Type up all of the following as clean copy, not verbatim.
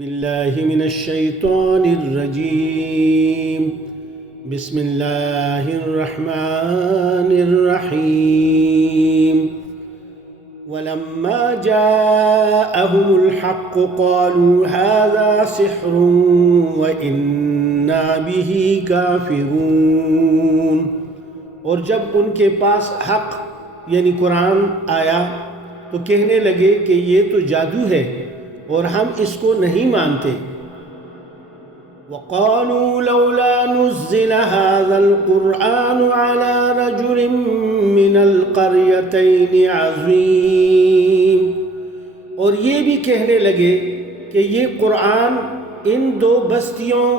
بالله من الشيطان الرجيم. بسم الله الرحمن الرحيم. ولما جاءهم الحق قالوا هذا سحر وإنا به كافرون. اور جب ان کے پاس حق یعنی قرآن آیا تو کہنے لگے کہ یہ تو جادو ہے اور ہم اس کو نہیں مانتے. وَقَالُوا لَوْلَا نُزِّلَ هَذَا الْقُرْآنُ عَلَى رَجُلٍ مِّنَ الْقَرْيَتَيْنِ عَظِيمٍ. اور یہ بھی کہنے لگے کہ یہ قرآن ان دو بستیوں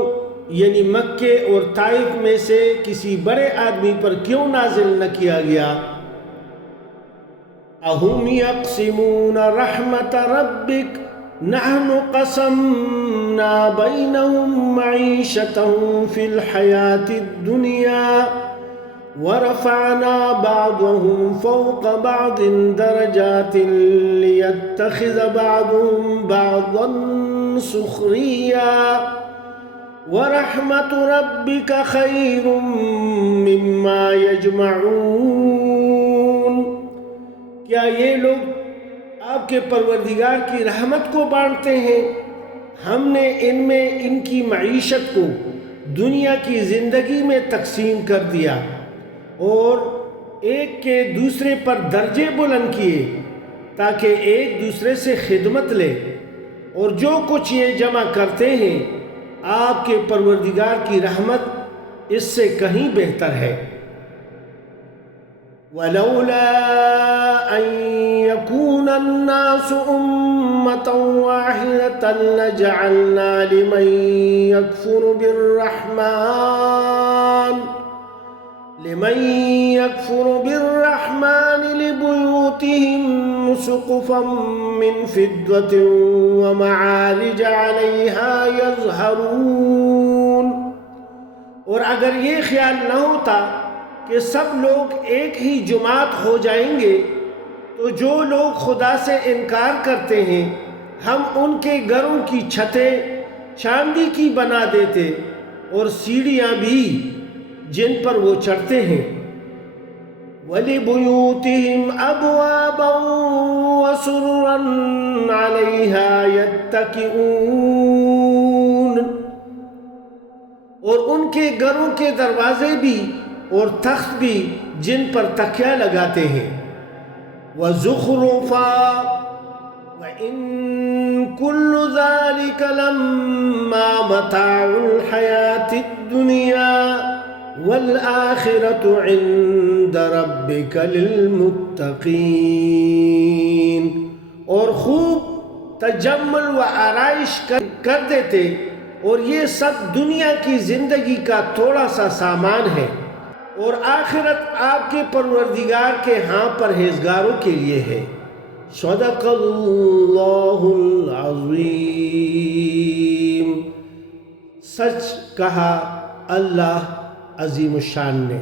یعنی مکے اور طائف میں سے کسی بڑے آدمی پر کیوں نازل نہ کیا گیا. اَهُمْ يَقْسِمُونَ رَحْمَةَ رَبِّكَ نحن قسمنا بينهم معيشتهم في الحياة الدنيا ورفعنا بعضهم فوق بعض درجات ليتخذ بعضهم بعضا سخريا ورحمة ربك خير مما يجمعون. کیا یہ لوگ آپ کے پروردگار کی رحمت کو بانٹتے ہیں؟ ہم نے ان میں ان کی معیشت کو دنیا کی زندگی میں تقسیم کر دیا اور ایک کے دوسرے پر درجے بلند کیے تاکہ ایک دوسرے سے خدمت لے. اور جو کچھ یہ جمع کرتے ہیں آپ کے پروردگار کی رحمت اس سے کہیں بہتر ہے. وَلَوْلَا أَن يَكُونَ النَّاسُ أُمَّةً وَاحِدَةً لَجَعَلْنَا لِمَن يَكْفُرُ بِالرَّحْمَنِ لِبُيُوتِهِمْ سُقُفًا مِّن فِضَّةٍ وَمَعَارِجَ عَلَيْهَا يَظْهَرُونَ. اور اگر یہ خیال نہ ہوتا کہ سب لوگ ایک ہی جماعت ہو جائیں گے تو جو لوگ خدا سے انکار کرتے ہیں ہم ان کے گھروں کی چھتیں چاندی کی بنا دیتے اور سیڑھیاں بھی جن پر وہ چڑھتے ہیں. وَلِبُيُوتِهِمْ أَبْوَابًا وَسُرُرًا عَلَيْهَا يَتَّكِئُونَ. اور ان کے گھروں کے دروازے بھی اور تخت بھی جن پر تکیہ لگاتے ہیں. وَزُخْرُفًا وَإِن كُلُّ ذَلِكَ لَمَّا مَتَاعُ الْحَيَاةِ الدُّنْيَا وَالْآخِرَةُ عِندَ رَبِّكَ لِلْمُتَّقِينَ. اور خوب تجمل و آرائش کر دیتے اور یہ سب دنیا کی زندگی کا تھوڑا سا سامان ہے اور آخرت آپ کے پروردگار کے ہاں پرہیزگاروں کے لیے ہے. صدق اللہ العظیم. سچ کہا اللہ عظیم الشان نے.